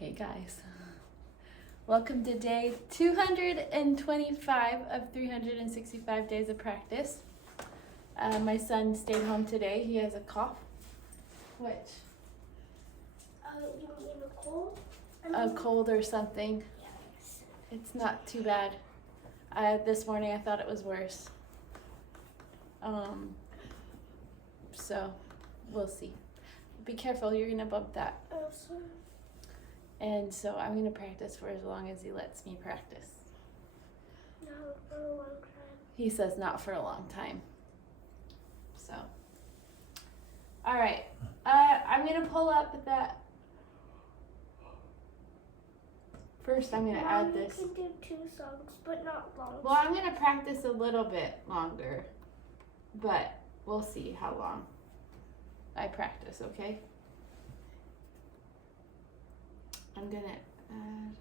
Hey guys, welcome to day 225 of 365 days of practice. My son stayed home today. He has a cough. Which? You mean a cold? A cold or something. Yes. It's not too bad. This morning I thought it was worse. So we'll see. Be careful, you're gonna bump that. Also. And so I'm gonna practice for as long as he lets me practice. Not for a long time. He says not for a long time. So, all right. I'm gonna pull up that. First, I'm gonna add this. You can do 2 songs, but not long. Well, I'm gonna practice a little bit longer, but we'll see how long I practice. Okay. I'm gonna add.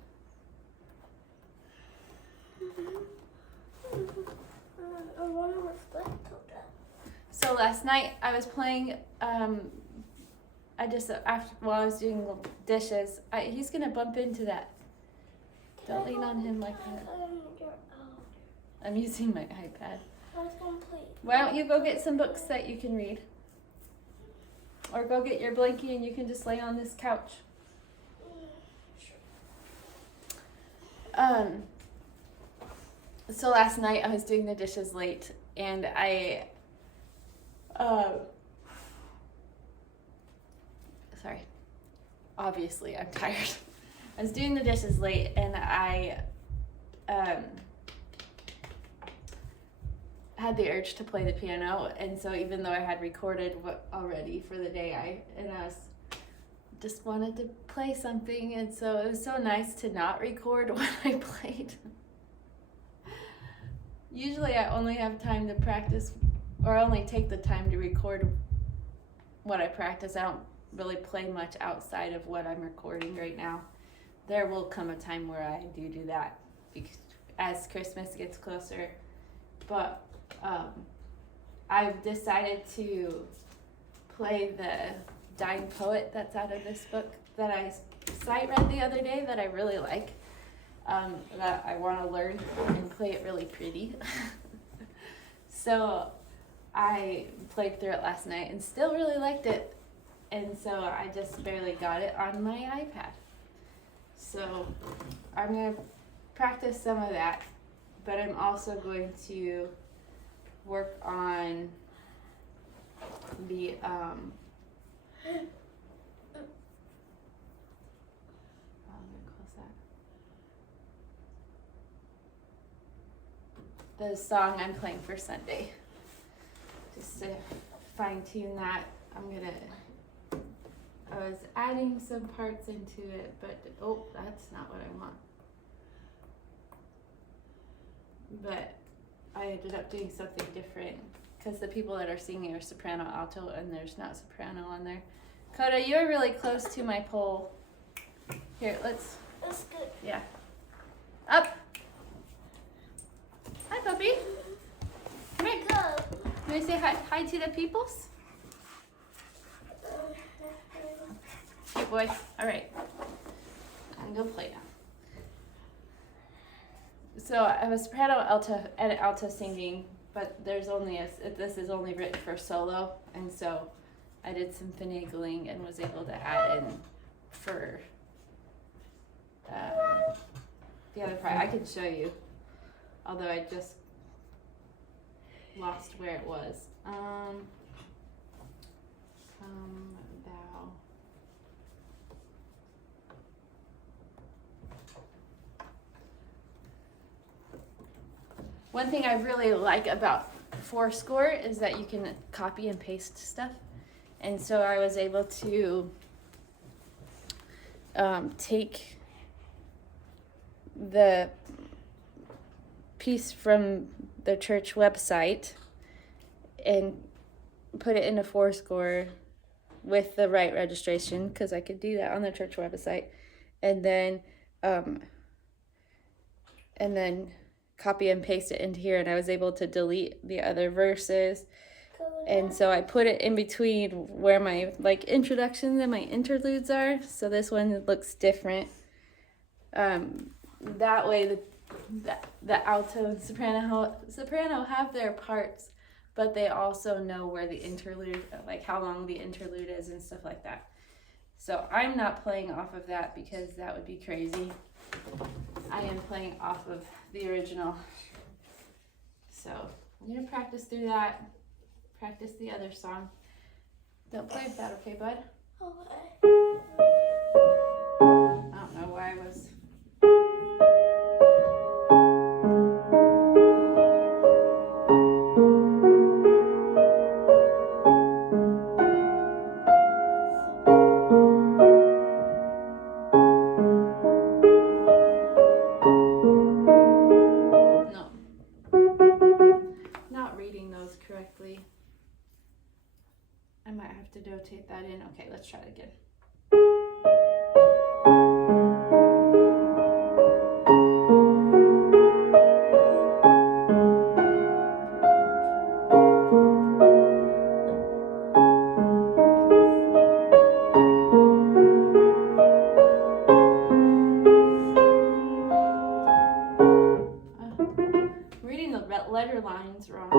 I wonder what's left of that. So last night I was playing. While I was doing dishes, he's gonna bump into that. Don't lean on him like that. I'm using my iPad. Why don't you go get some books that you can read? Or go get your blankie and you can just lay on this couch. So last night I was doing the dishes late and sorry. Obviously I'm tired. I was doing the dishes late and I had the urge to play the piano, and so even though I had recorded already for the day, I just wanted to play something, and so it was so nice to not record when I played. Usually I only have time to practice, or only take the time to record what I practice. I don't really play much outside of what I'm recording right now. There will come a time where I do that because as Christmas gets closer, but I've decided to play the Dying Poet that's out of this book that I sight read the other day that I really like, that I want to learn and play it really pretty. So I played through it last night and still really liked it, and so I just barely got it on my iPad. So I'm going to practice some of that, but I'm also going to work on the I'm gonna close that. The song I'm playing for Sunday. Just to fine tune that, I was adding some parts into it, but that's not what I want. But I ended up doing something different because the people that are singing are soprano, alto, and there's not soprano on there. Coda, you're really close to my pole. Here, That's good. Yeah. Up. Hi, puppy. Come here. Go. You want to say hi to the peoples? Good boy. All right. I'm going to play now. So I was soprano, alto singing, but this is only written for solo, and so I did some finagling and was able to add in for the other part. I could show you, although I just lost where it was. Thou. One thing I really like about Fourscore is that you can copy and paste stuff. And so I was able to take the piece from the church website and put it into Fourscore with the right registration, because I could do that on the church website, and then copy and paste it into here, and I was able to delete the other verses And so I put it in between where my like introductions and my interludes are. So this one looks different. That way the alto and soprano have their parts, but they also know where the interlude, like how long the interlude is and stuff like that. So I'm not playing off of that because that would be crazy. I am playing off of the original. So I'm gonna practice through that. Practice the other song. Don't play with that, okay, bud? Okay. I don't know why I was. Not reading those correctly. I might have to notate that in. Okay, let's try it again. I'm reading the letter lines wrong.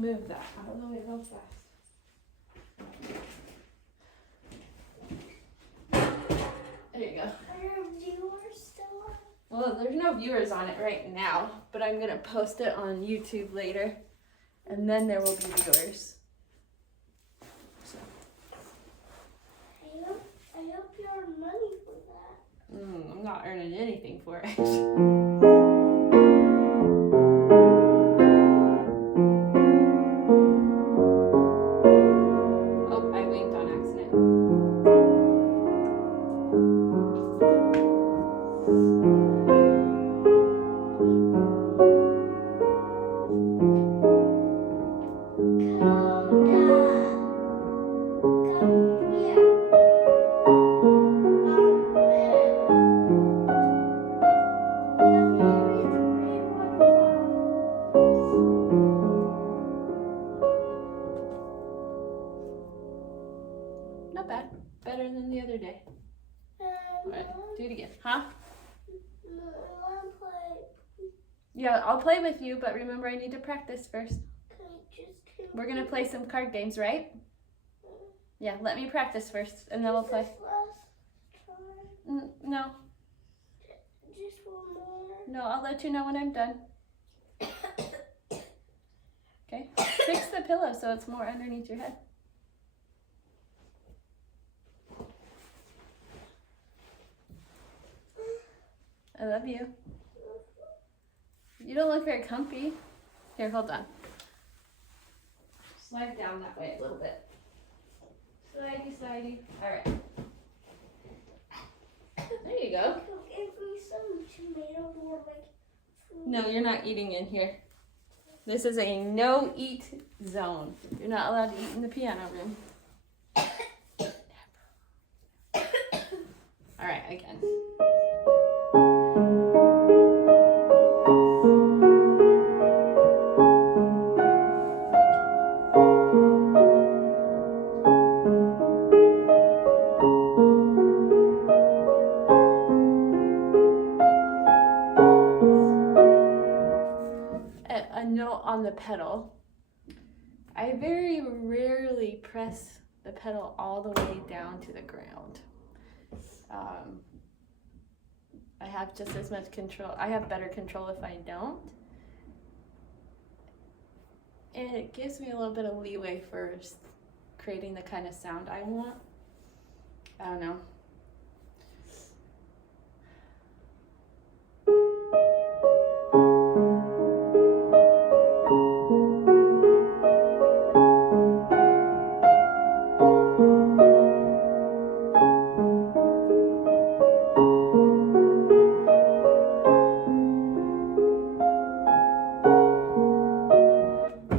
move that out of the way real fast. There you go. Are your viewers still on? Well, there's no viewers on it right now, but I'm gonna post it on YouTube later, and then there will be viewers. So. I hope you earn money for that. I'm not earning anything for it. Oh, I winked on accident. Not bad. Better than the other day. Alright, do it again. Huh? Yeah, I'll play with you, but remember I need to practice first. We're gonna play some card games, right? Yeah, let me practice first, and then we'll play. No. Just one more. No, I'll let you know when I'm done. Okay? Fix the pillow so it's more underneath your head. I love you. You don't look very comfy. Here, hold on. Slide down that way a little bit. Slidey, slidey. Alright. There you go. Give me some tomato or like food. No, you're not eating in here. This is a no-eat zone. You're not allowed to eat in the piano room. Alright, again. A note on the pedal. I very rarely press the pedal all the way down to the ground. I have just as much control. I have better control if I don't. And it gives me a little bit of leeway for creating the kind of sound I want. I don't know.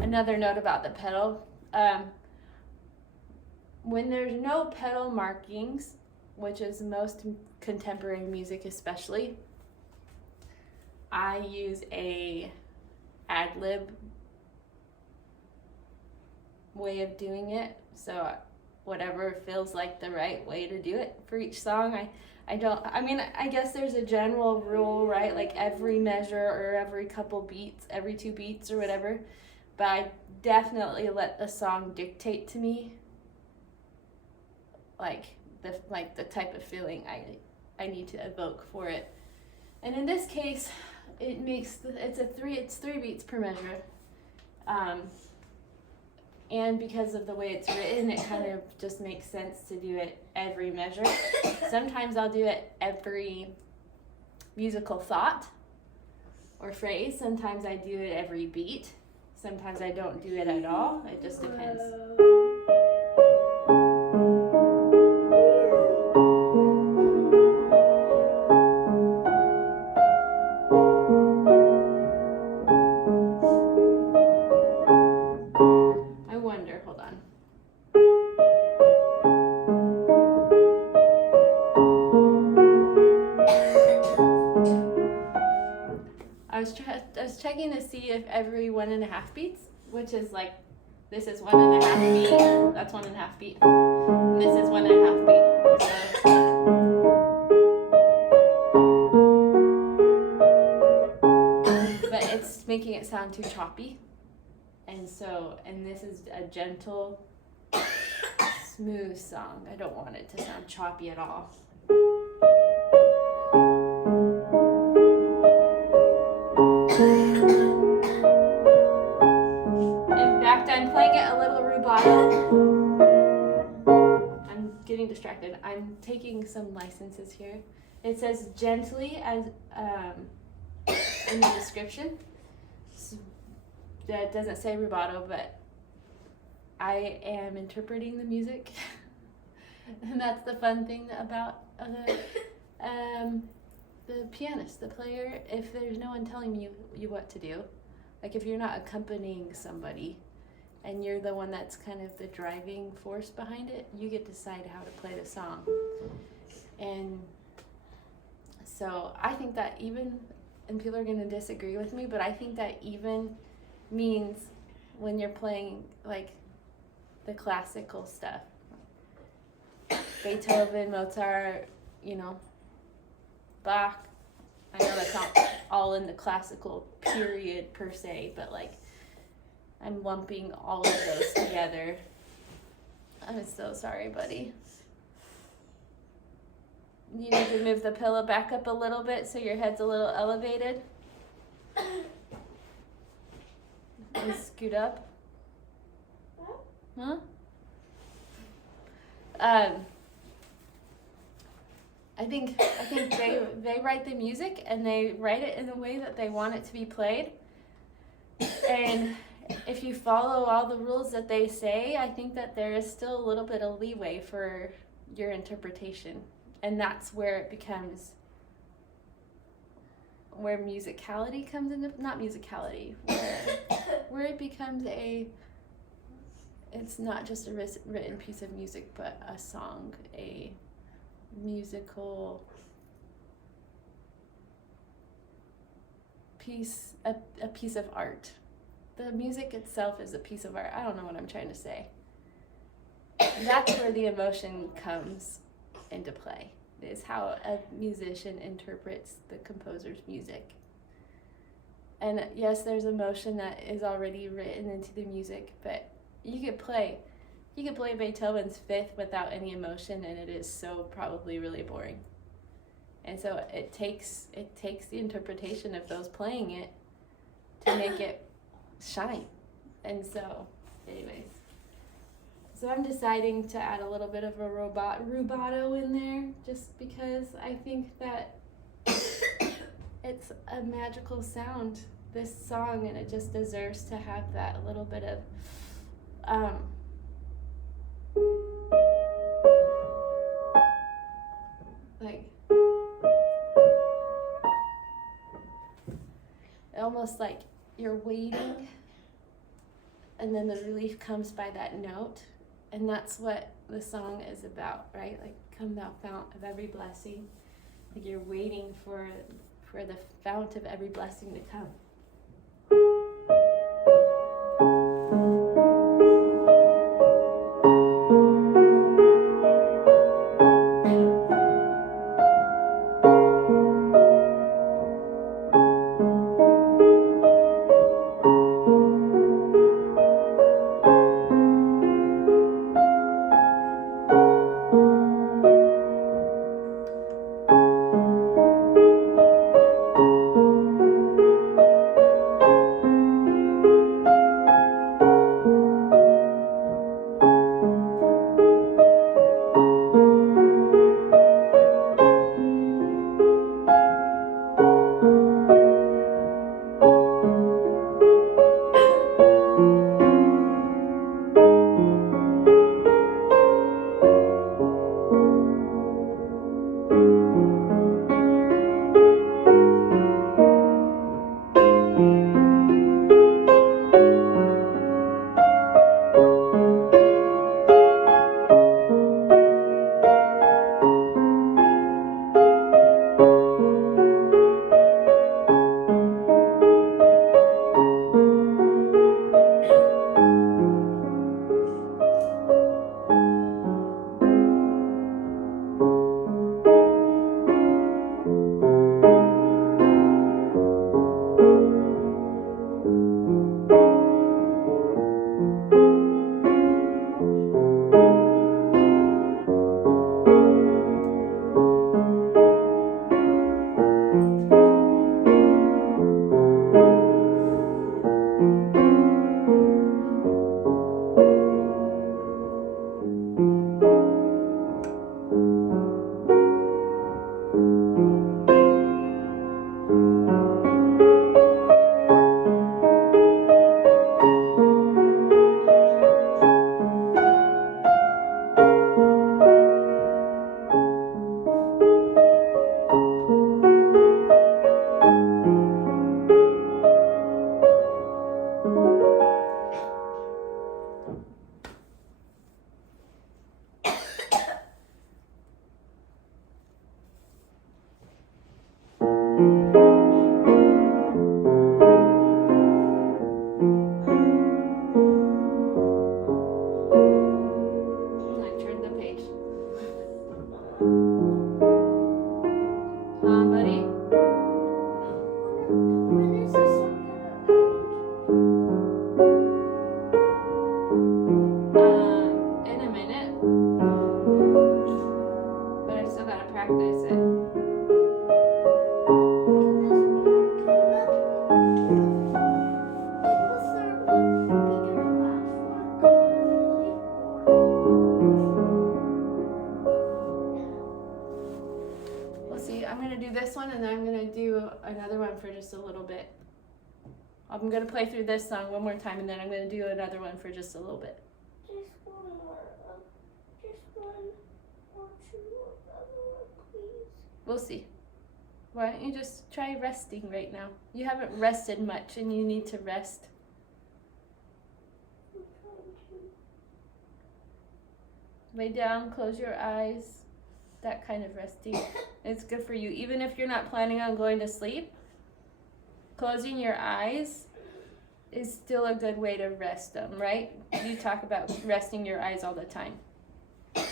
Another note about the pedal, when there's no pedal markings, which is most contemporary music especially, I use a ad-lib way of doing it, so whatever feels like the right way to do it for each song. I guess there's a general rule, right, like every measure or every couple beats, every 2 beats or whatever, but I definitely let the song dictate to me like the type of feeling I need to evoke for it. And in this case, it's 3 beats per measure. And because of the way it's written, it kind of just makes sense to do it every measure. Sometimes I'll do it every musical thought or phrase. Sometimes I do it every beat. Sometimes I don't do it at all. It just depends. I wonder, hold on. I was checking to see if every 1.5 beats, which is like, this is 1.5 beat, that's 1.5 beat, and this is 1.5 beat. So, but it's making it sound too choppy, and and this is a gentle, smooth song. I don't want it to sound choppy at all. In fact, I'm playing it a little rubato. I'm getting distracted. I'm taking some licenses here. It says gently as in the description. That doesn't say rubato, but I am interpreting the music. And that's the fun thing about the pianist, the player. If there's no one telling you what to do, like if you're not accompanying somebody and you're the one that's kind of the driving force behind it, you get to decide how to play the song. And so I think that even, and people are going to disagree with me, but I think that even means when you're playing like the classical stuff, Beethoven, Mozart, Bach. I know that's not all in the classical period per se, but like I'm lumping all of those together. I'm so sorry, buddy. You need to move the pillow back up a little bit so your head's a little elevated. And scoot up. Huh? I think they write the music and they write it in the way that they want it to be played. And if you follow all the rules that they say, I think that there is still a little bit of leeway for your interpretation. And that's where it becomes, where musicality comes into, not musicality, where it becomes it's not just a written piece of music, but a song, a musical piece, a piece of art. The music itself is a piece of art. I don't know what I'm trying to say. That's where the emotion comes into play, is how a musician interprets the composer's music. And yes, there's emotion that is already written into the music, but you could play Beethoven's Fifth without any emotion, and it is so probably really boring. And so it takes the interpretation of those playing it to make it shine. And so, anyways, so I'm deciding to add a little bit of a rubato in there, just because I think that it's a magical sound, this song, and it just deserves to have that little bit of like almost like you're waiting and then the relief comes by that note, and that's what the song is about, right? Like, come thou fount of every blessing. Like you're waiting for the fount of every blessing to come. But I still gotta practice it. We'll see. I'm gonna do this one and then I'm gonna do another one for just a little bit. I'm gonna play through this song one more time and then I'm gonna do another one for just a little bit. Just one more. Just one or two. Another one, please. We'll see. Why don't you just try resting right now? You haven't rested much and you need to rest. I'm trying to. Lay down, close your eyes. That kind of resting. It's good for you. Even if you're not planning on going to sleep, closing your eyes is still a good way to rest them, right? You talk about resting your eyes all the time. All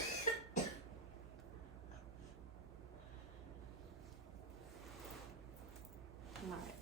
right.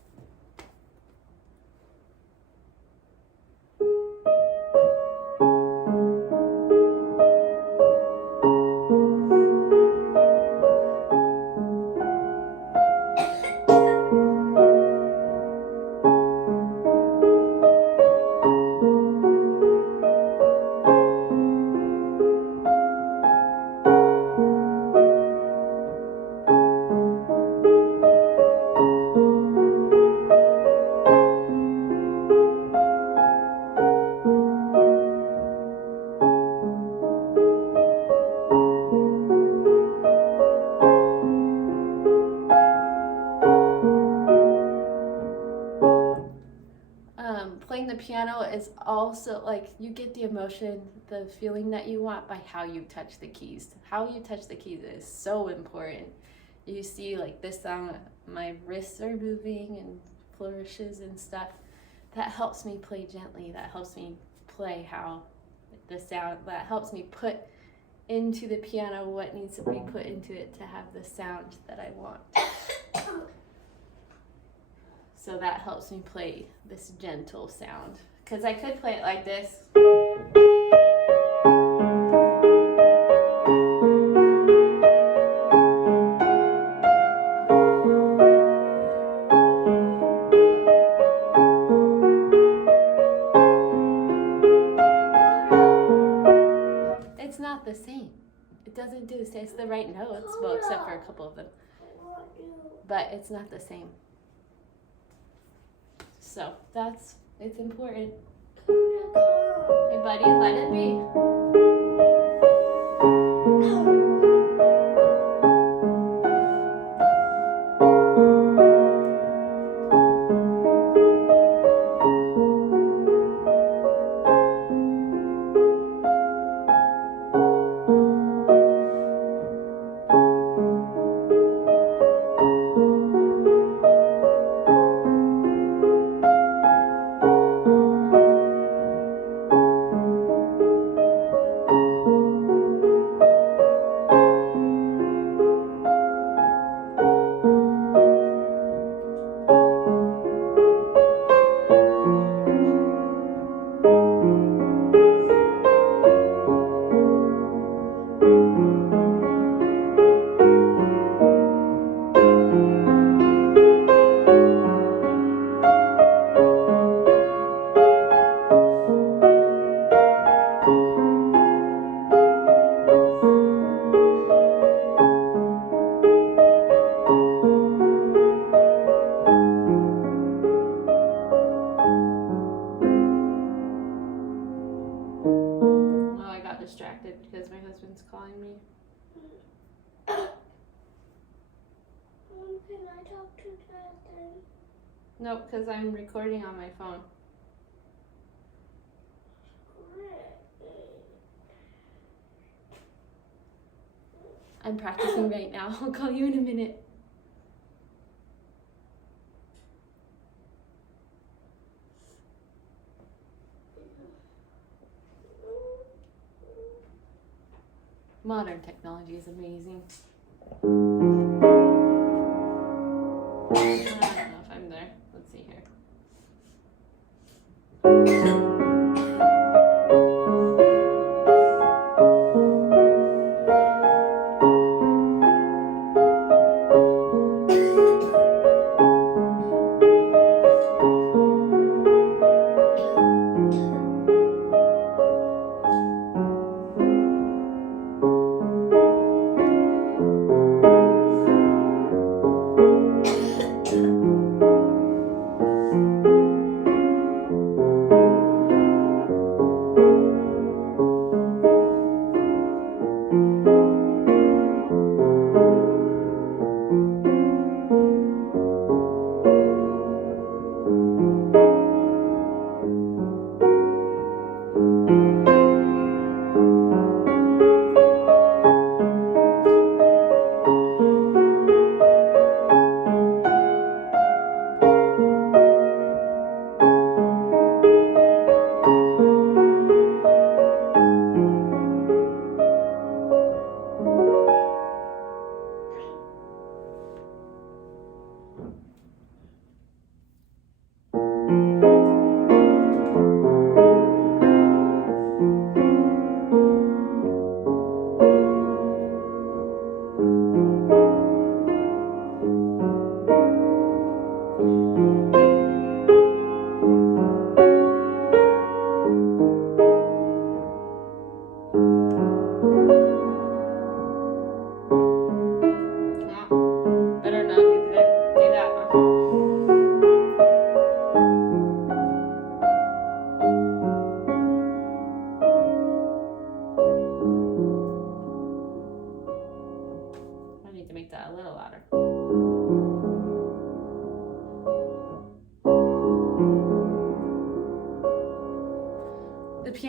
Playing the piano is also like you get the emotion, the feeling that you want by how you touch the keys. How you touch the keys is so important. You see, like this song, my wrists are moving and flourishes and stuff. That helps me play gently. That helps me play how the sound, that helps me put into the piano what needs to be put into it to have the sound that I want. So that helps me play this gentle sound. Because I could play it like this. It's not the same. It doesn't do the same. It's the right notes, well, except for a couple of them. But it's not the same. So it's important. Hey buddy, let it be. Distracted because my husband's calling me. Can I talk to Dad then? Nope, because I'm recording on my phone. I'm practicing right now. I'll call you in a minute. Modern technology is amazing. I don't know if I'm there. Let's see here.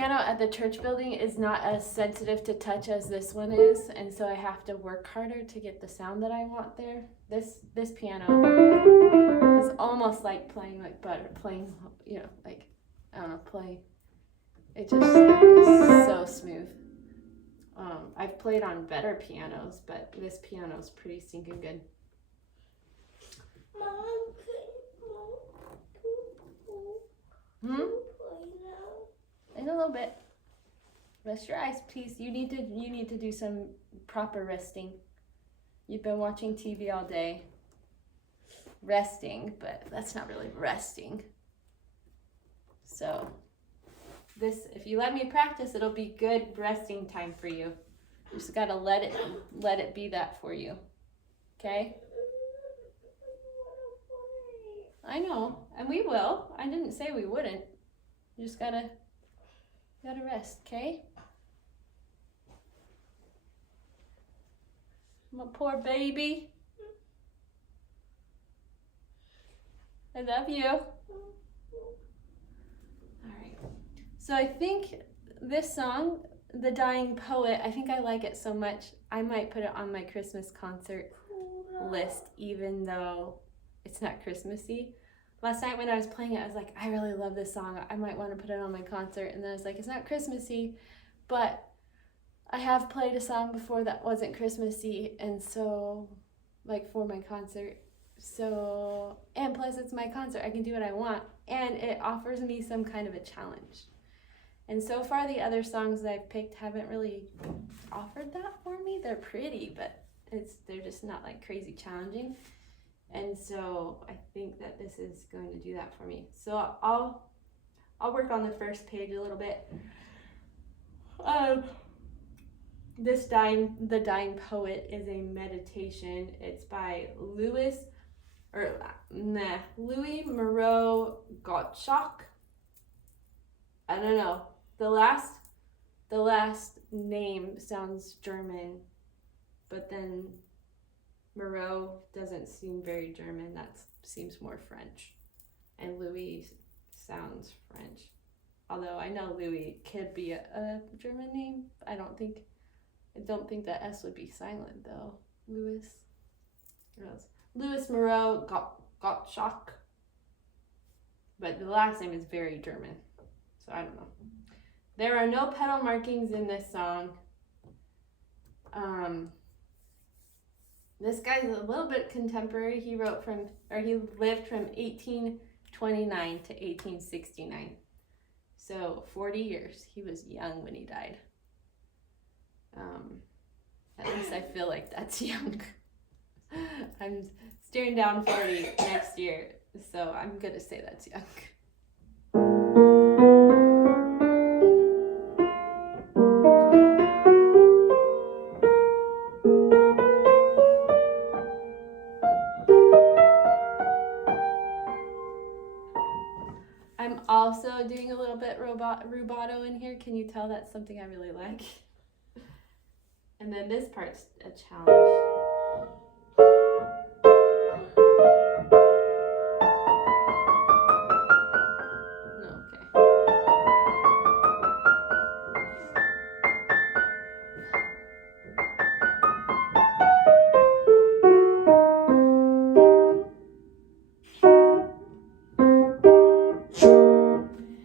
piano at the church building is not as sensitive to touch as this one is, and so I have to work harder to get the sound that I want there. This piano is almost like playing like butter, playing, you know, like, I don't know, play. It just is so smooth. I've played on better pianos, but this piano's pretty stinking good. Mom, Hmm? play now? In a little bit. Rest your eyes, please. You need to do some proper resting. You've been watching TV all day. Resting, but that's not really resting. So this, if you let me practice, it'll be good resting time for you. You just gotta let it be that for you. Okay? I know, and we will. I didn't say we wouldn't. You just gotta rest, okay? My poor baby. I love you. All right. So I think this song, The Dying Poet, I think I like it so much, I might put it on my Christmas concert list, even though it's not Christmassy. Last night when I was playing it, I was like, I really love this song. I might want to put it on my concert. And then I was like, it's not Christmassy, but I have played a song before that wasn't Christmassy, and so, like, for my concert. So, and plus it's my concert, I can do what I want, and it offers me some kind of a challenge. And so far the other songs that I've picked haven't really offered that for me. They're pretty, but they're just not like crazy challenging. And so I think that this is going to do that for me. So I'll work on the first page a little bit. The Dying Poet is a meditation. It's by Louis Moreau Gottschalk. I don't know. The last name sounds German, but then Moreau doesn't seem very German. That seems more French. And Louis sounds French. Although I know Louis could be a German name. I don't think the S would be silent though. Louis Moreau Gottschalk. But the last name is very German. So I don't know. There are no pedal markings in this song. This guy's a little bit contemporary. He lived from 1829 to 1869. So 40 years. He was young when he died. At least I feel like that's young. I'm staring down 40 next year, so I'm gonna say that's young. I'm also doing a little bit rubato in here. Can you tell that's something I really like? And then this part's a challenge.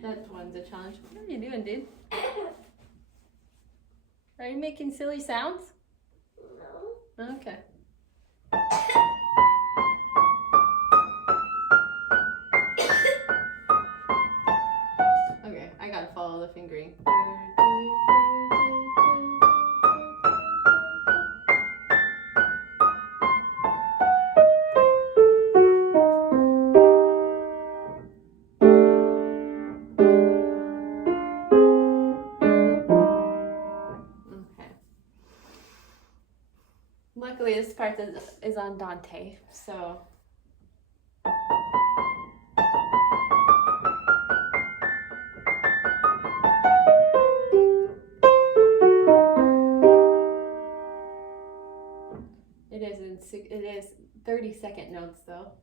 That one's a challenge. What are you doing, dude? Are you making silly sounds? No. Okay. Okay, I gotta follow the fingering. Luckily, this part is on Dante, so. It is 30-second notes though.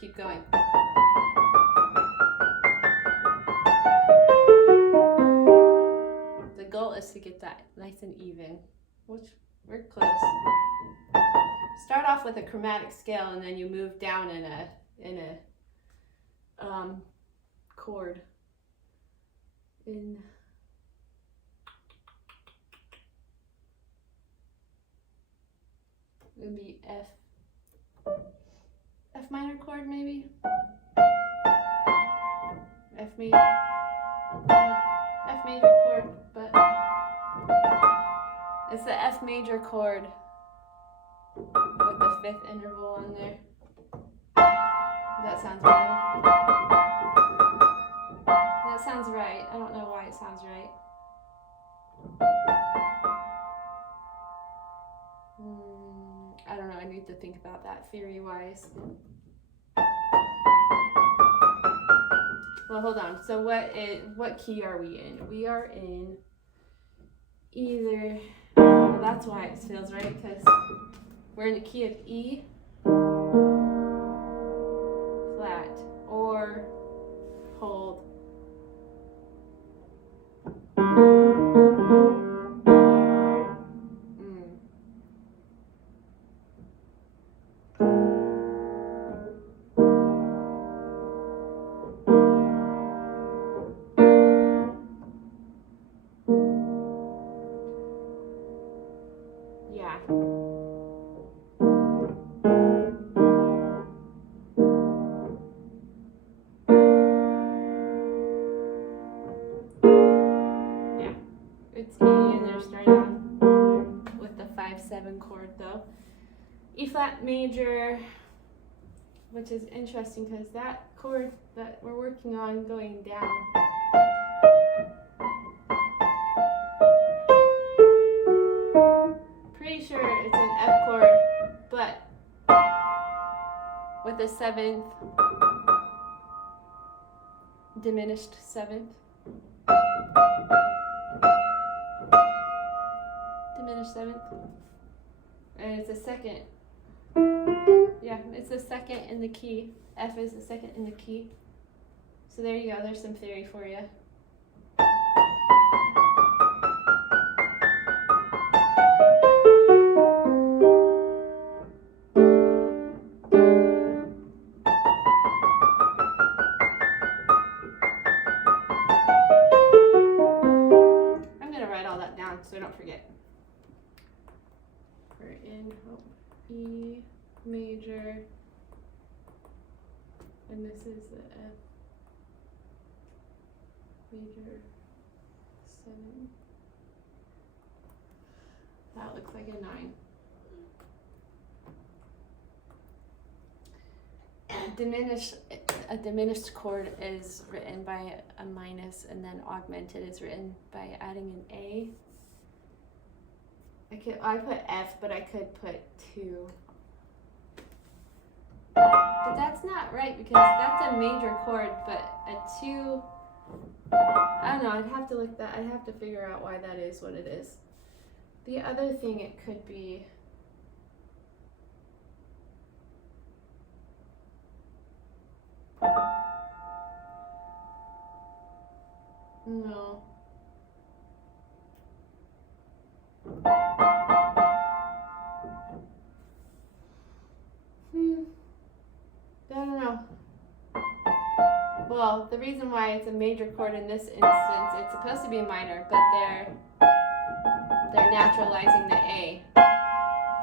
Keep going. The goal is to get that nice and even, which we're close. Start off with a chromatic scale and then you move down in a chord. It would be F minor chord maybe? F major chord, but it's the F major chord with the 5th interval on there. That sounds right. That sounds right. I don't know why it sounds right. I don't know. I need to think about that theory-wise. Well, hold on. So what key are we in? We are in either, well, that's why it feels right, because we're in the key of E flat or hold. Yeah. Yeah. It's E and they're starting off with the 5/7 chord though. E flat major, which is interesting because that chord that we're working on going down. Pretty sure it's an F chord, but with a 7th, diminished 7th. Diminished 7th. And it's a 2nd. Yeah, it's the 2nd in the key. F is the 2nd in the key. So there you go, there's some theory for you. I'm gonna write all that down so I don't forget. We're in E major, and this is the F major 7. That looks like a 9. A diminished chord is written by a minus, and then augmented is written by adding an A. I put F, but I could put 2. But that's not right because that's a major chord, but a 2, I don't know, I'd have to I'd have to figure out why that is what it is. The other thing it could be, no. I don't know. Well, the reason why it's a major chord in this instance, it's supposed to be minor, but they're naturalizing the A.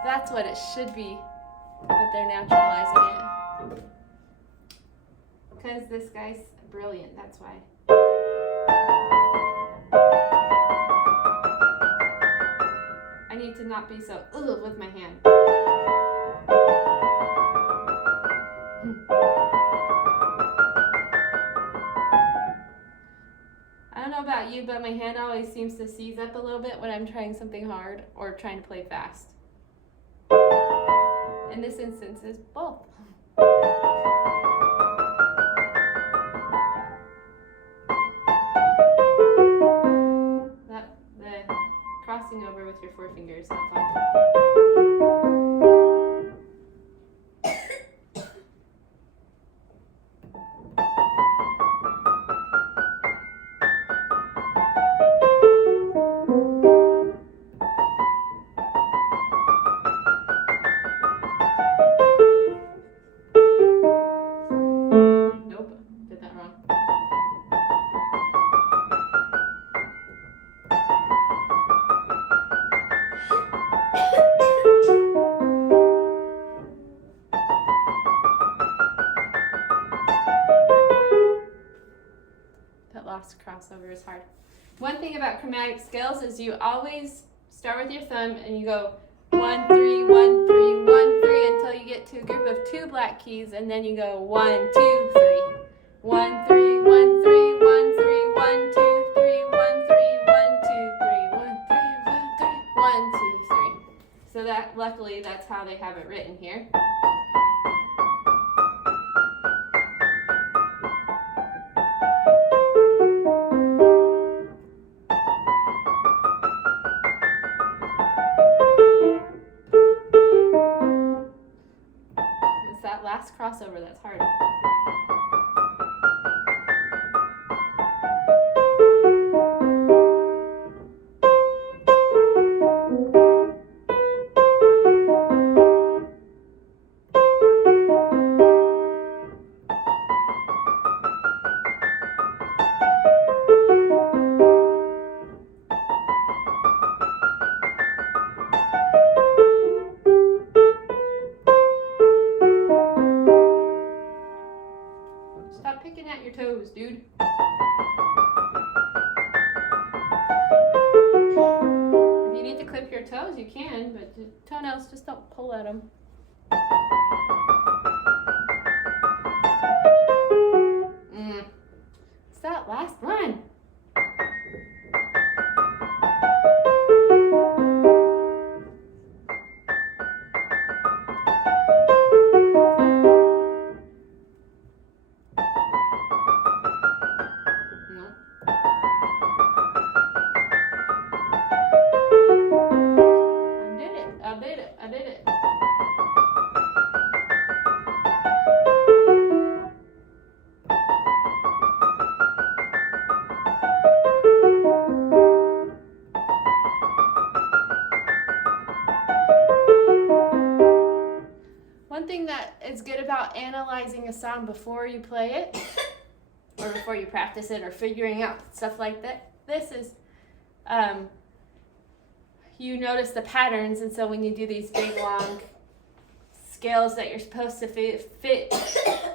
That's what it should be, but they're naturalizing it. Because this guy's brilliant, that's why. I need to not be so with my hand. I don't know about you, but my hand always seems to seize up a little bit when I'm trying something hard or trying to play fast. In this instance, it's both. The crossing over with your forefinger is not fun. crossover is hard. One thing about chromatic scales is you always start with your thumb and you go 1, 3, 1, 3, 1, 3 until you get to a group of 2 black keys, and then you go 1, 2, 3. 1, 3, 1, 3, 1, 3, 1, 2, 3, 1, 3, 1, 2, 3, 1, 3, 1, 3, 1, 2, 3. So that, luckily, that's how they have it written here. It's that last crossover that's hard. Stop picking at your toes, dude. If you need to clip your toes, you can, but the toenails, just don't pull at them. It's that last one. I did it. One thing that is good about analyzing a song before you play it, or before you practice it, or figuring out stuff like that, this is, you notice the patterns, and so when you do these big long scales that you're supposed to fit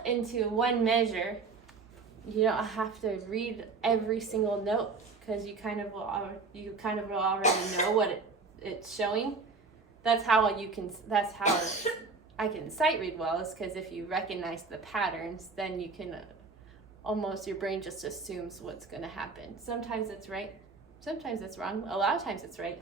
into one measure, you don't have to read every single note, because you kind of will already know what it's showing. That's how I can sight read well, is because if you recognize the patterns, then you can almost, your brain just assumes what's going to happen. Sometimes it's right, sometimes it's wrong, a lot of times it's right.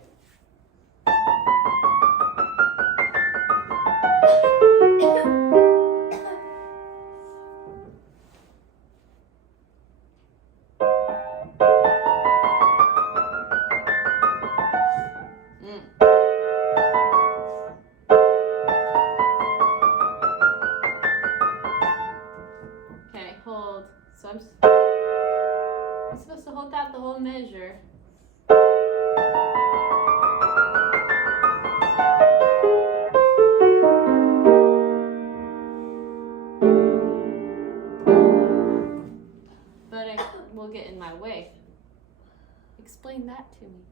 Okay, hold. So I'm supposed to hold that the whole measure. But it will get in my way. Explain that to me.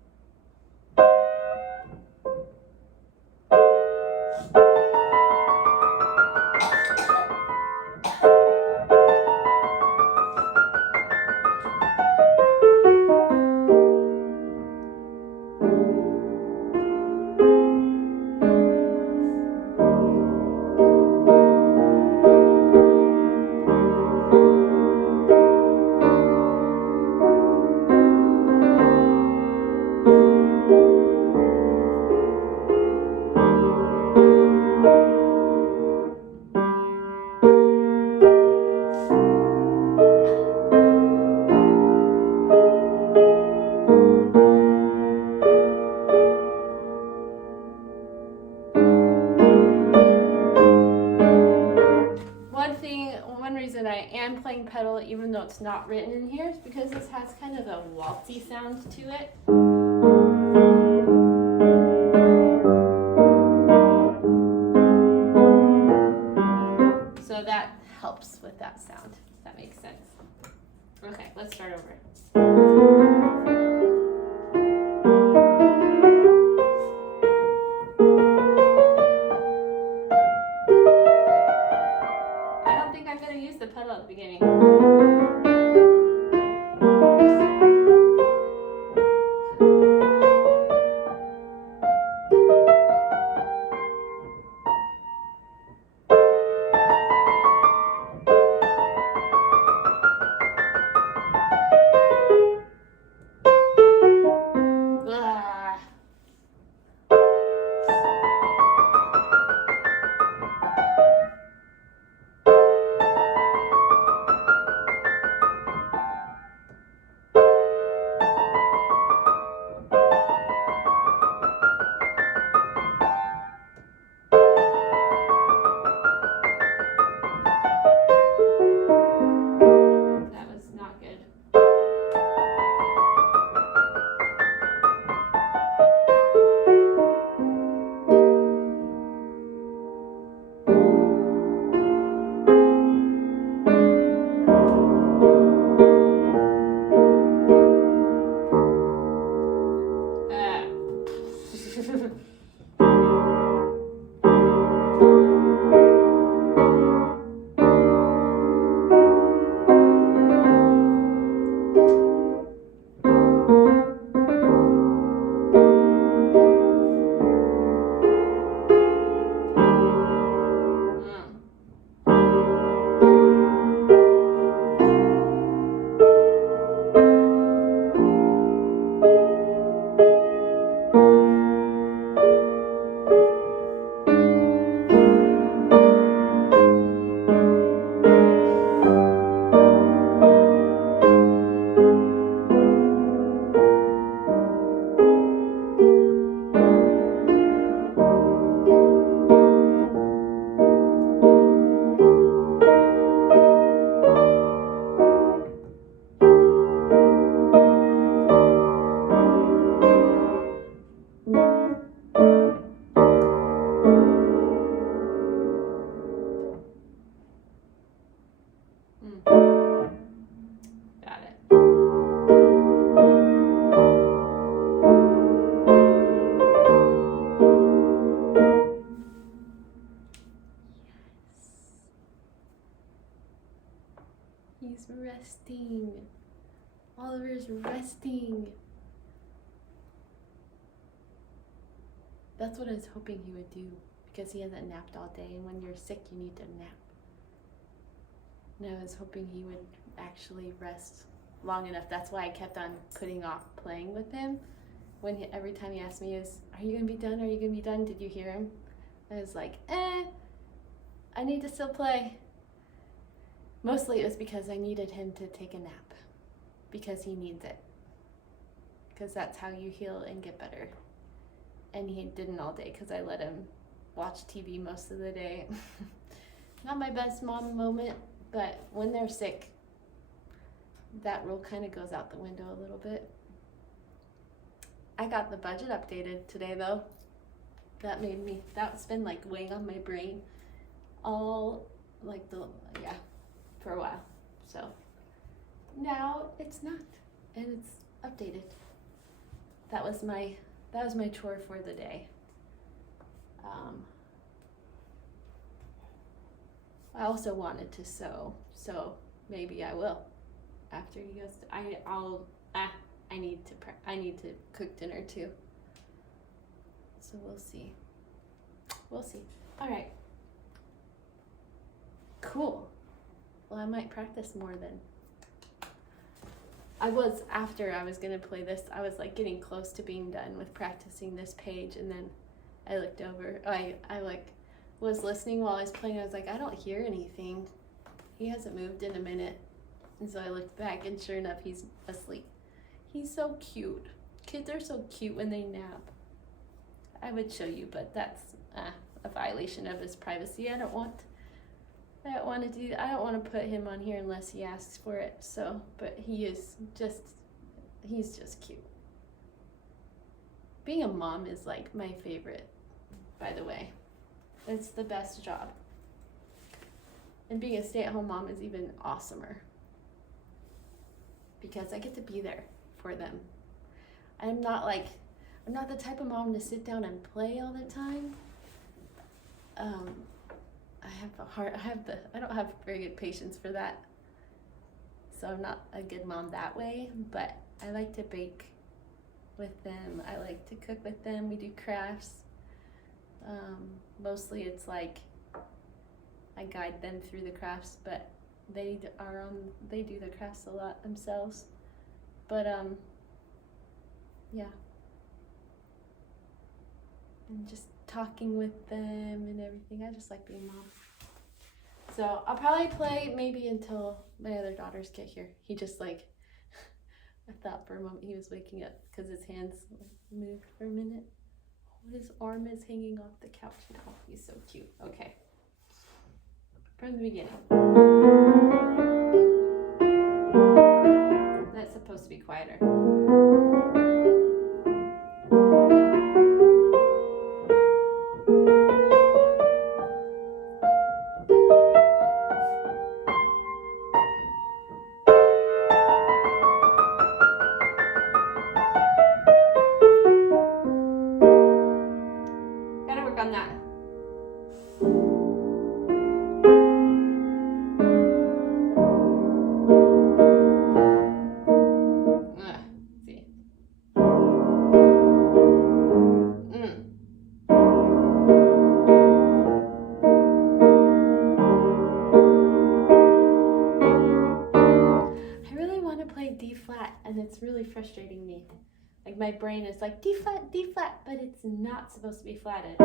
One reason I am playing pedal, even though it's not written in here, is because this has kind of a waltzy sound to it. So that helps with that sound, if that makes sense. Okay, let's start over. I don't think I'm going to use the pedal at the beginning. resting. Oliver's resting. That's what I was hoping he would do, because he hasn't napped all day, and when you're sick you need to nap. And I was hoping he would actually rest long enough. That's why I kept on putting off playing with him. Every time he asked me, are you gonna be done? Are you gonna be done? Did you hear him? I was like, I need to still play. Mostly it was because I needed him to take a nap, because he needs it. Because that's how you heal and get better. And he didn't all day because I let him watch TV most of the day. Not my best mom moment, but when they're sick, that rule kind of goes out the window a little bit. I got the budget updated today though. That's been like weighing on my brain all for a while. So now it's not, and it's updated. That was my chore for the day. I also wanted to sew, so maybe I will after he goes. I need to cook dinner too. So we'll see. All right. Cool. Well, I might practice more then. After I was gonna play this, I was like getting close to being done with practicing this page, and then I looked over. I was listening while I was playing. I was like, I don't hear anything. He hasn't moved in a minute. And so I looked back, and sure enough, he's asleep. He's so cute. Kids are so cute when they nap. I would show you, but that's a violation of his privacy. I don't want to put him on here unless he asks for it. So, but he's just cute. Being a mom is like my favorite, by the way. It's the best job. And being a stay-at-home mom is even awesomer, because I get to be there for them. I'm not the type of mom to sit down and play all the time. I don't have very good patience for that. So I'm not a good mom that way, but I like to bake with them. I like to cook with them. We do crafts. Mostly it's like I guide them through the crafts, but they do the crafts a lot themselves. But yeah. And just talking with them and everything. I just like being mom. So I'll probably play maybe until my other daughters get here. He just I thought for a moment he was waking up because his hands moved for a minute. His arm is hanging off the couch now. He's so cute. Okay. From the beginning. That's supposed to be quieter. Gotta work on that. See. I really want to play D flat, and it's really frustrating me. Like my brain is like D flat, but it's not supposed to be flatted.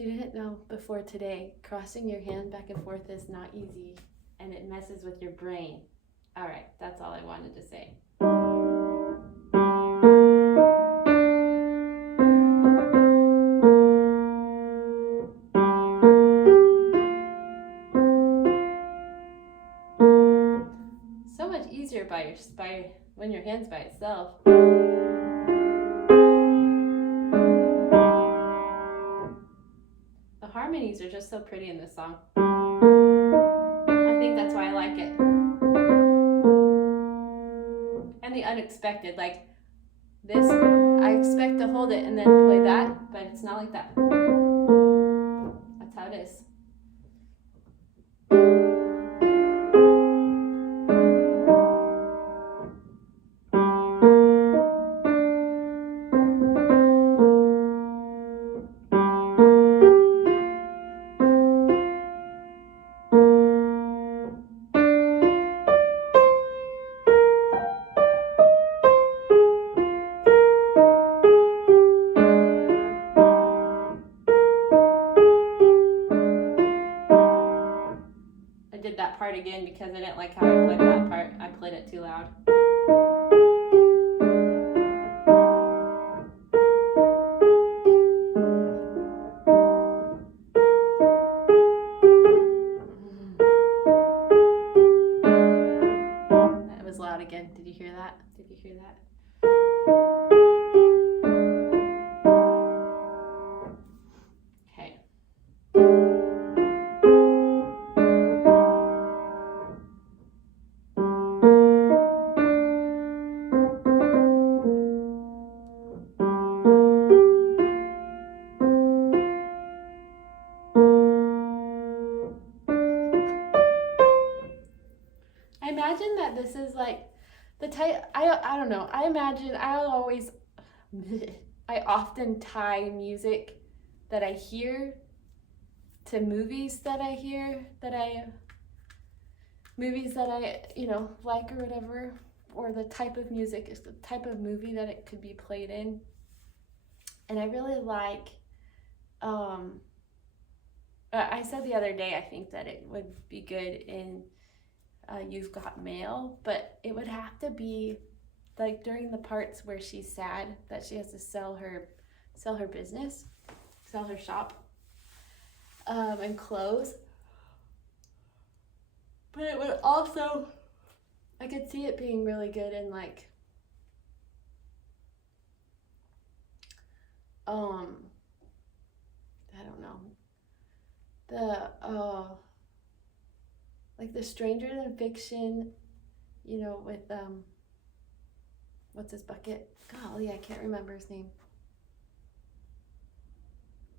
you didn't know before today, crossing your hand back and forth is not easy and it messes with your brain. All right, that's all I wanted to say. So much easier by when your hand's by itself. The harmonies are just so pretty in this song. I think that's why I like it. And the unexpected, like this, I expect to hold it and then play that, but it's not like that. That's how it is. I did that part again because I didn't like how I played that part. I played it too loud. That was loud again. Did you hear that? Did you hear that? Okay. I imagine that this is like the type, I don't know, I imagine I often tie music that I hear to movies that I hear, movies that I, like or whatever, or the type of music is the type of movie that it could be played in. And I really like, I said the other day, I think that it would be good in You've Got Mail, but it would have to be like during the parts where she's sad that she has to sell her business, sell her shop, and clothes. But it would also, I could see it being really good in like, I don't know, like the Stranger Than Fiction, with what's his bucket? Golly, I can't remember his name.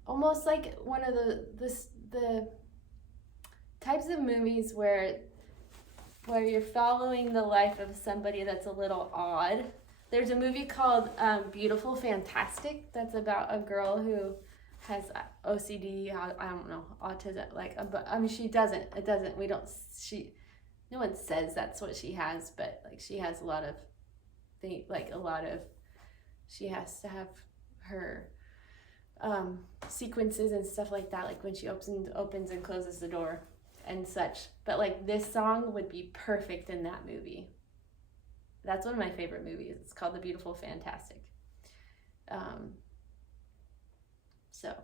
Almost like one of the types of movies where you're following the life of somebody that's a little odd. There's a movie called Beautiful Fantastic that's about a girl who has OCD, I don't know, autism, but I mean, she doesn't, no one says that's what she has, but like she has a lot of things, she has to have her sequences and stuff like that, like when she opens and closes the door and such. But like this song would be perfect in that movie. That's one of my favorite movies. It's called The Beautiful Fantastic. So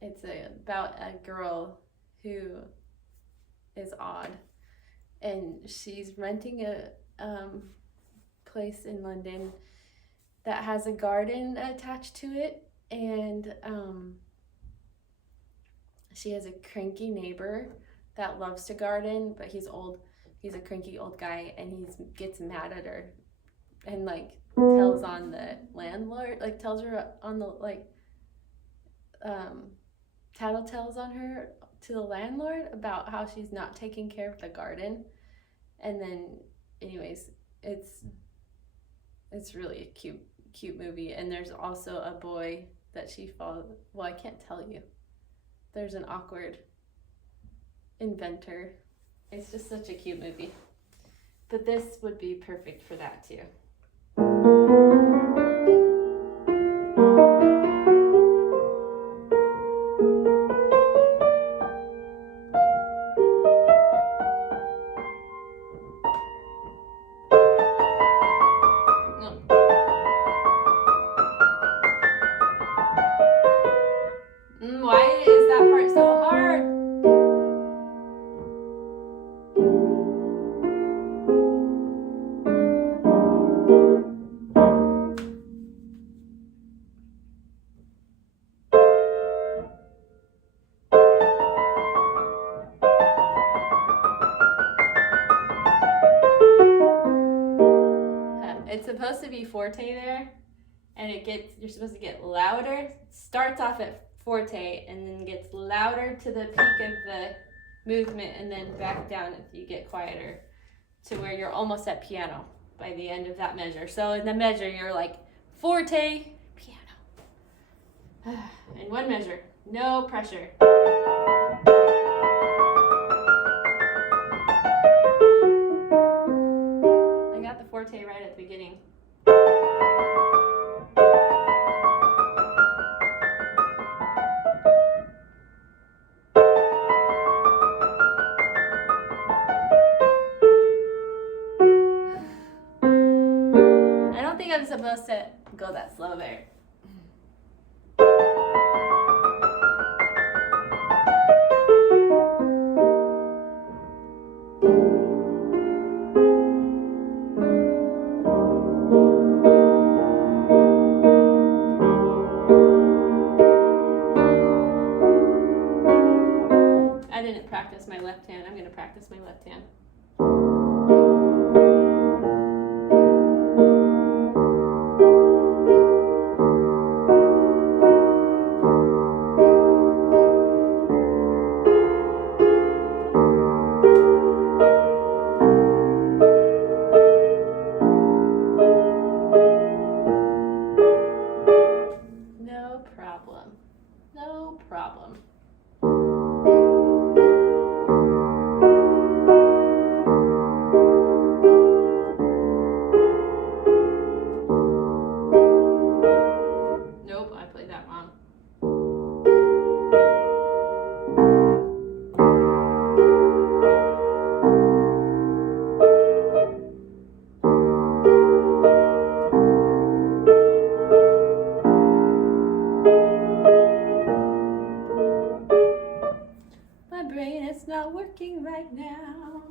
it's about a girl who is odd, and she's renting a place in London that has a garden attached to it, and she has a cranky neighbor that loves to garden, but he's old. He's a cranky old guy, and he gets mad at her and like tells on the landlord, like tells her on the tattletales on her to the landlord about how she's not taking care of the garden. And then anyways, it's really a cute movie. And there's also a boy that she follows. Well, I can't tell you. There's an awkward inventor. It's just such a cute movie. But this would be perfect for that too. supposed to be forte there, and you're supposed to get louder. It starts off at forte and then gets louder to the peak of the movement, and then back down if you get quieter to where you're almost at piano by the end of that measure. So in the measure, you're like forte, piano. In one measure, no pressure. I got the forte right at the beginning. I don't think I'm supposed to go that slow there. I didn't practice my left hand. I'm going to practice my left hand. No problem. No problem. Nope, I played that wrong. My brain is not working right now.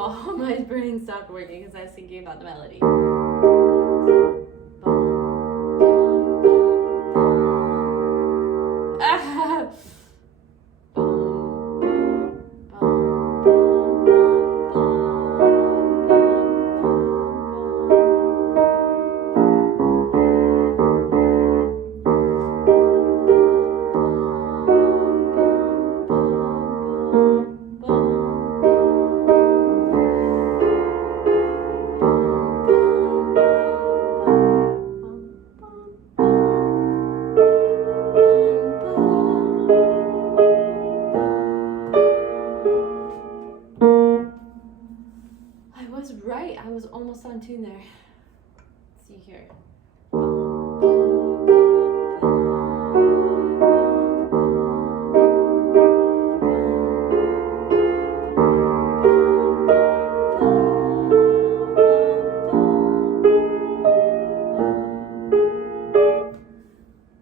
Oh, my brain stopped working because I was thinking about the melody. Ah! I was right. I was almost on tune there. Let's see here.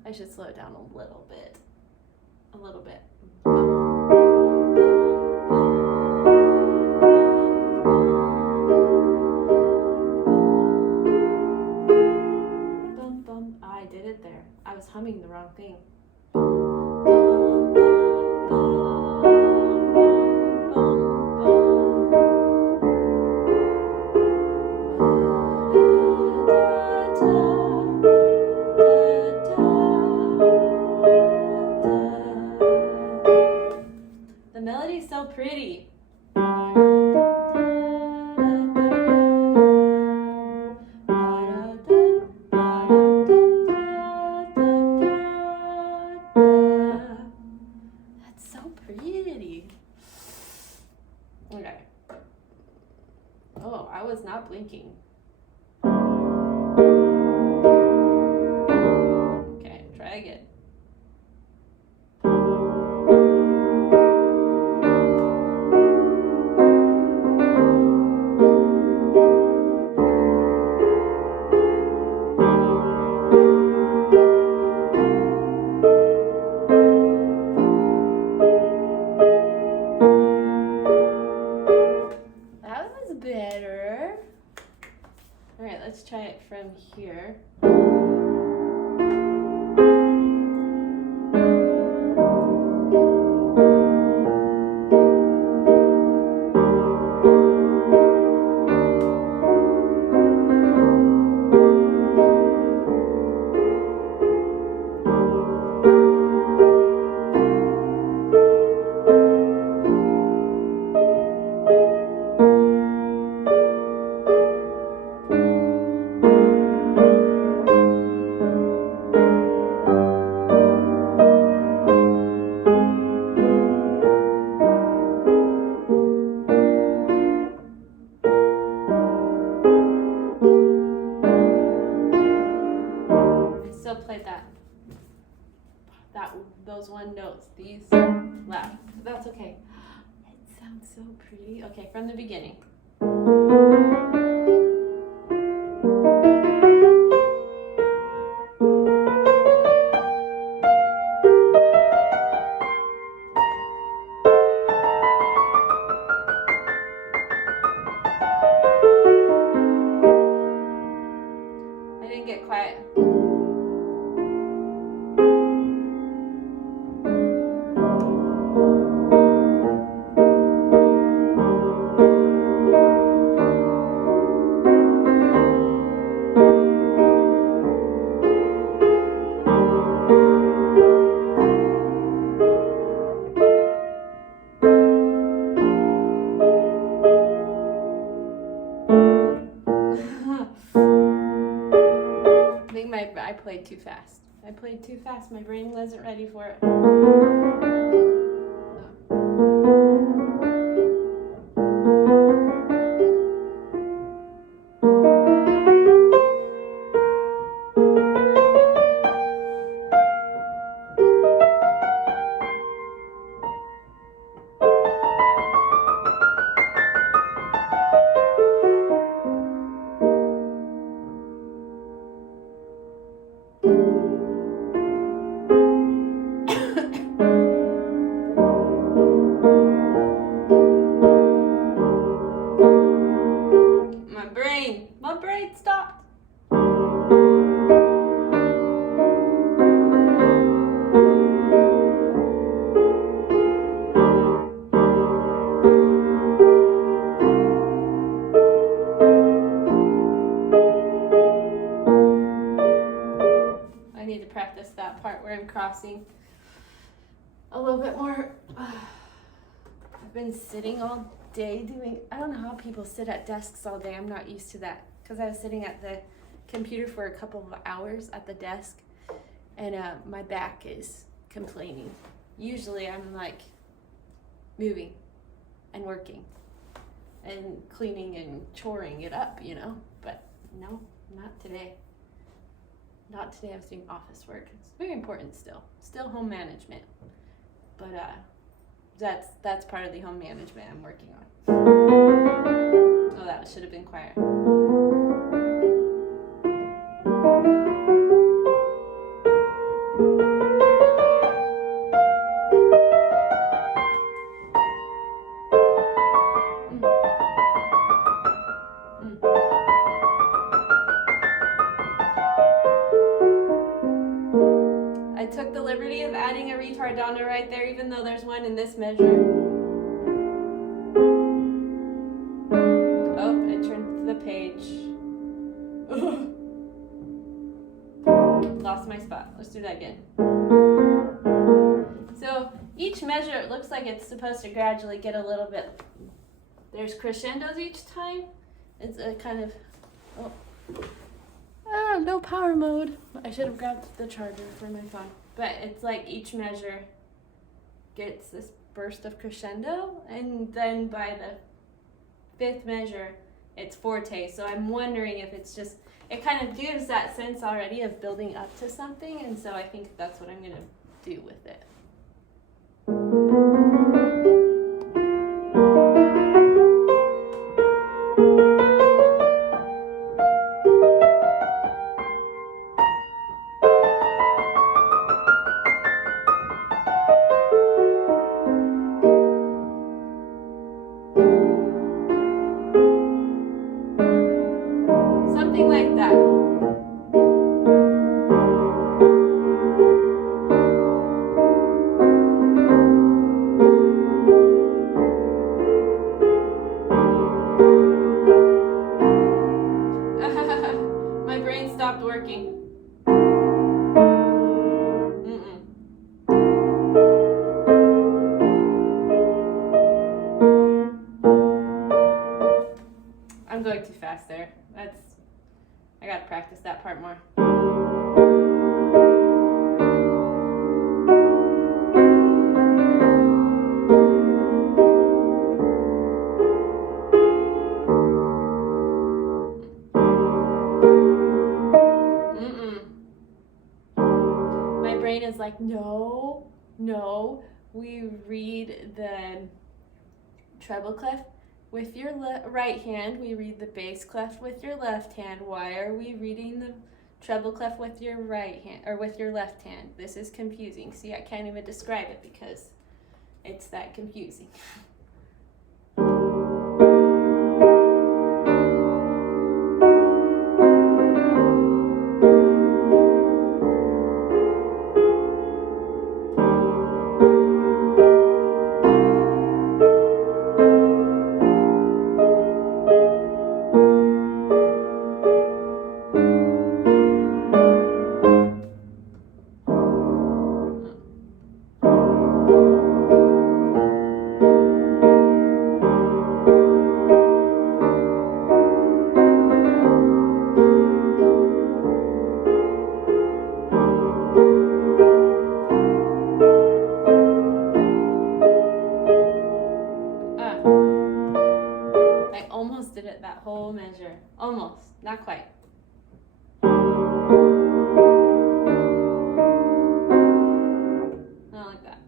I should slow it down a little bit. A little bit. I did it there. I was humming the wrong thing. The melody's so pretty. That's so pretty. Okay. Oh, I was not blinking. Okay, try again. That was better. All right, let's try it from here. these loud. That's okay. It sounds so pretty. Okay, from the beginning. I didn't get quiet. I played too fast. I played too fast. My brain wasn't ready for it. My brain stopped. I need to practice that part where I'm crossing a little bit more. I've been sitting all day doing, I don't know how people sit at desks all day. I'm not used to that because I was sitting at the computer for a couple of hours at the desk and my back is complaining. Usually I'm like moving and working and cleaning and choring it up, you know, but no, not today. Not today. I was doing office work. It's very important still home management, but that's part of the home management I'm working on. Oh, that should have been quiet. I took the liberty of adding a retardando right there, even though there's one in this measure. Oh, I turned to the page. Lost my spot. Let's do that again. So each measure, it looks like it's supposed to gradually get a little bit. There's crescendos each time. It's a kind of, no power mode. I should have grabbed the charger for my phone. But it's like each measure gets this burst of crescendo, and then by the fifth measure, it's forte. So I'm wondering if it's just, it kind of gives that sense already of building up to something, and so I think that's what I'm going to do with it. Something like that. My brain stopped working. I'm going too fast there. I gotta practice that part more. My brain is like, no, No, we read the treble clef with your right hand. We read the bass clef with your left hand. Why are we reading the treble clef with your right hand or with your left hand? This is confusing. See, I can't even describe it because it's that confusing. I almost did it that whole measure. Almost, not quite. Not like that.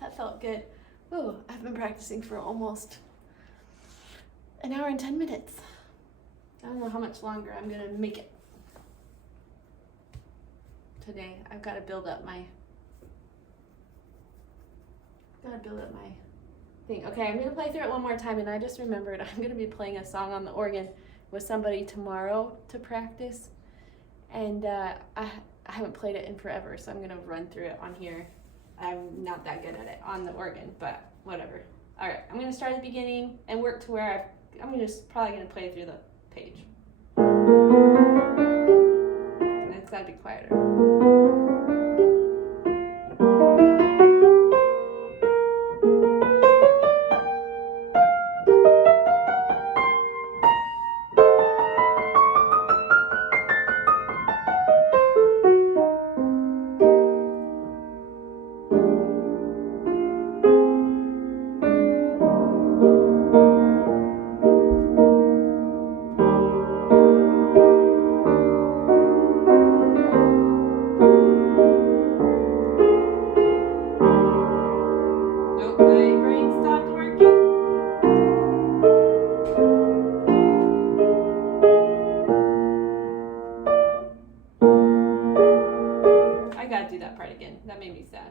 That felt good. Ooh, I've been practicing for almost an hour and 10 minutes. I don't know how much longer I'm gonna make it today. I've got to build up my thing. Okay, I'm gonna play through it one more time, and I just remembered I'm gonna be playing a song on the organ with somebody tomorrow to practice, and I haven't played it in forever, so I'm gonna run through it on here. I'm not that good at it on the organ, but whatever. All right, I'm gonna start at the beginning and work to where I'm just probably gonna play through the page. And it's gotta be quieter. That made me sad.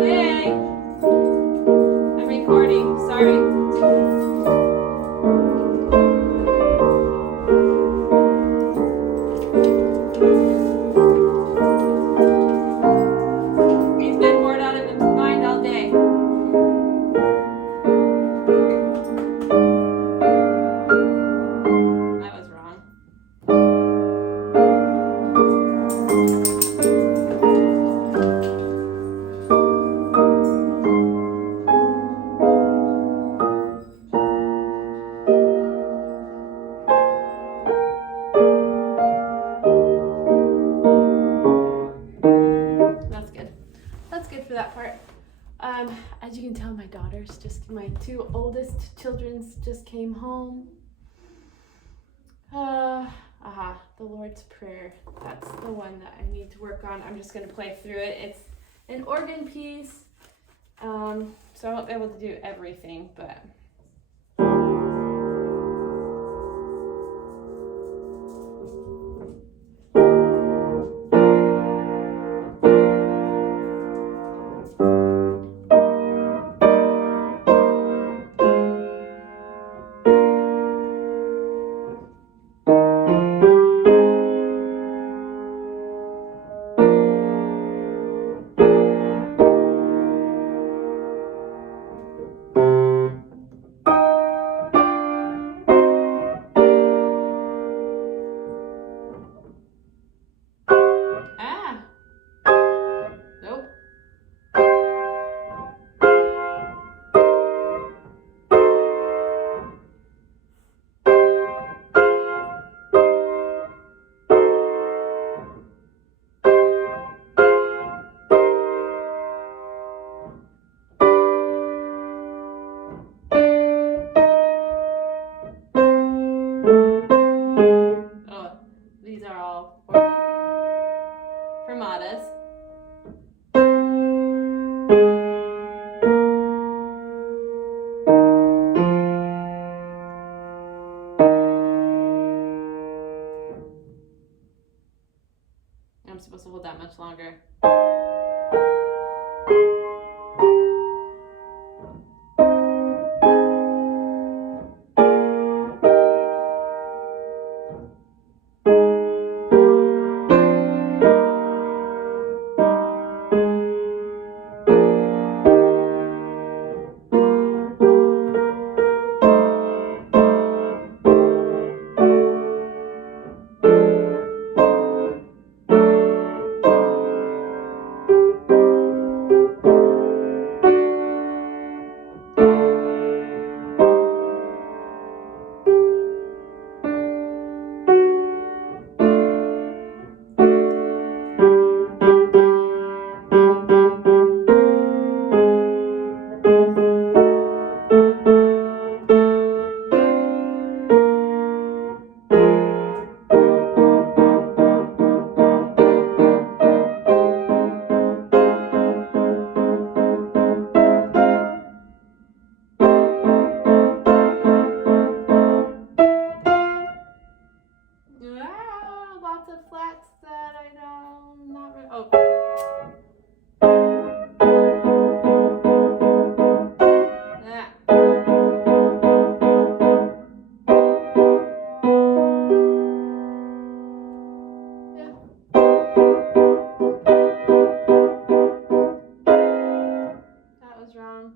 Hey, I'm recording, sorry. He's been bored out of his mind all day. I was wrong. That's good for that part. As you can tell, my two oldest children just came home. The Lord's Prayer. That's the one that I need to work on. I'm just going to play through it. It's an organ piece, so I won't be able to do everything, but... much longer. Lots of flats that I don't, not really, oh. Yeah. Yeah. That was wrong.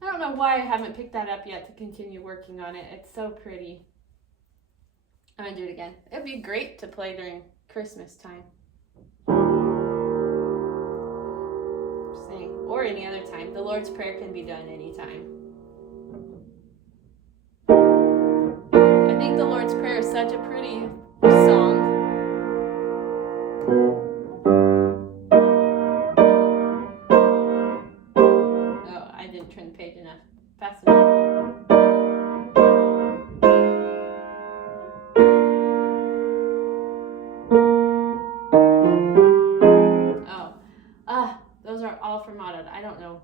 I don't know why I haven't picked that up yet to continue working on it. It's so pretty. I'm gonna do it again. It'd be great to play during Christmas time. Sing. Or any other time. The Lord's Prayer can be done anytime. I think the Lord's Prayer is such a pretty song. Oh, I didn't turn the page enough. Fast enough. Oh, those are all from Auto. I don't know.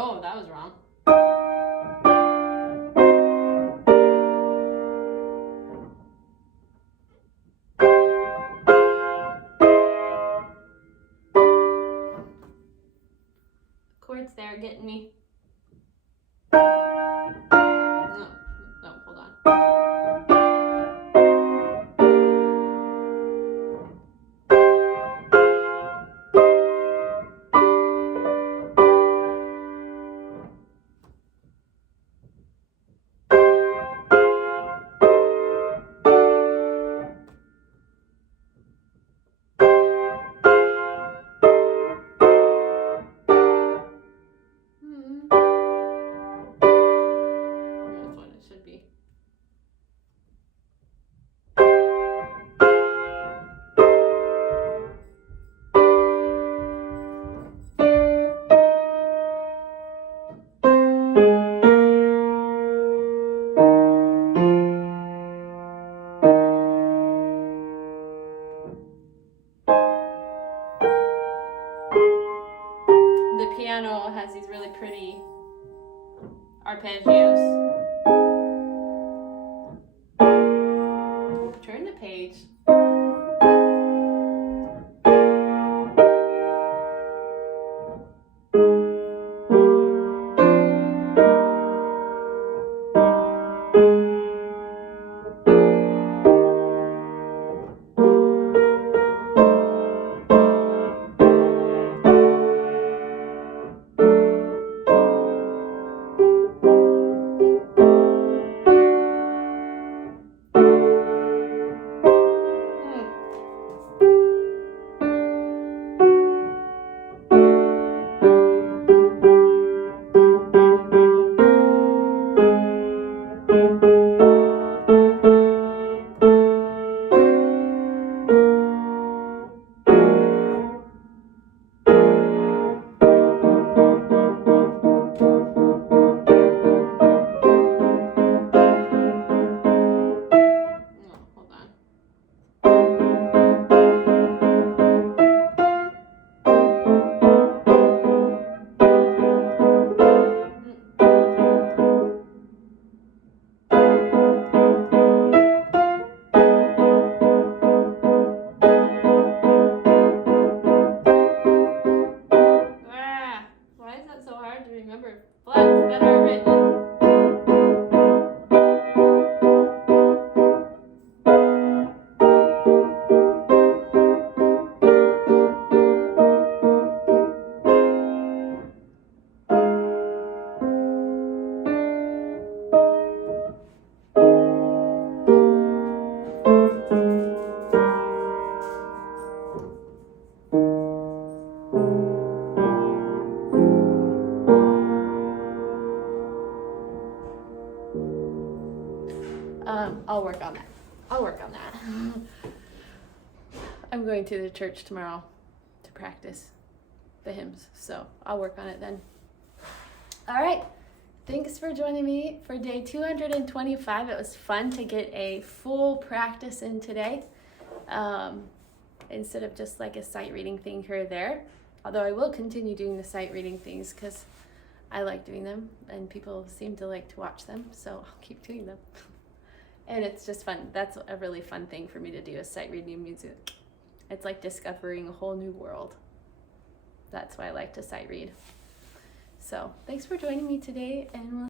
Oh, that was wrong. Chords there getting me. No, hold on. That's what it should be. The piano has these really pretty arpeggios. Turn the page. I'll work on that. I'm going to the church tomorrow to practice the hymns, so I'll work on it then. All right. Thanks for joining me for day 225. It was fun to get a full practice in today, instead of just like a sight reading thing here or there. Although I will continue doing the sight reading things because I like doing them and people seem to like to watch them, so I'll keep doing them. And it's just fun. That's a really fun thing for me to do, is sight reading music. It's like discovering a whole new world. That's why I like to sight read. So thanks for joining me today, and we'll